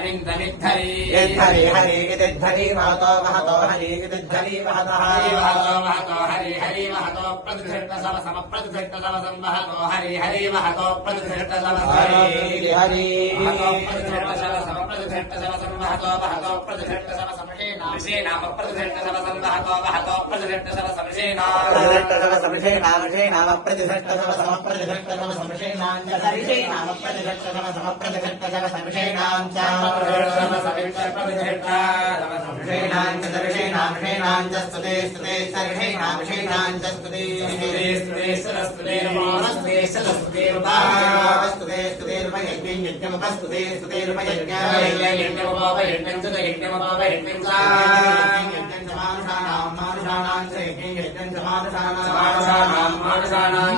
ध्वरि हरि इति ध्वरि महतो महतो हरि इति ध्वरि महतः महतो हरि हरि महतो प्रतिष्ठित सम सम प्रतिष्ठित सम सम महतो हरि हरि महतो प्रतिष्ठित सम हरि हरि महतो प्रतिष्ठित सम सम प्रतिष्ठित सम सम महतो महतो प्रतिष्ठित सम सम नाम प्रतिष्ठित सम सम महतो महतो प्रतिष्ठित सम सम नाम प्रतिष्ठित सम सम प्रतिष्ठित सम समशेनां च सरिषे नाम प्रतिष्ठित सम सम प्रतिष्ठित सम समशेनां च शेनां च दर्शेनां शेनां च स्तुते स्तुते सर्षेनां शेनां च स्तुते स्तुते सरस्वते नमोस्तुते सरस्वते स्तुते स्तुते रूपयज्ञं यज्ञमुपस्तुते स्तुते रूपयज्ञं यज्ञमुपयज्ञं च यज्ञमुपयज्ञं च यज्ञं समानुषाणां मानुषाणां च यज्ञं यज्ञं समानुषाणां मानुषाणां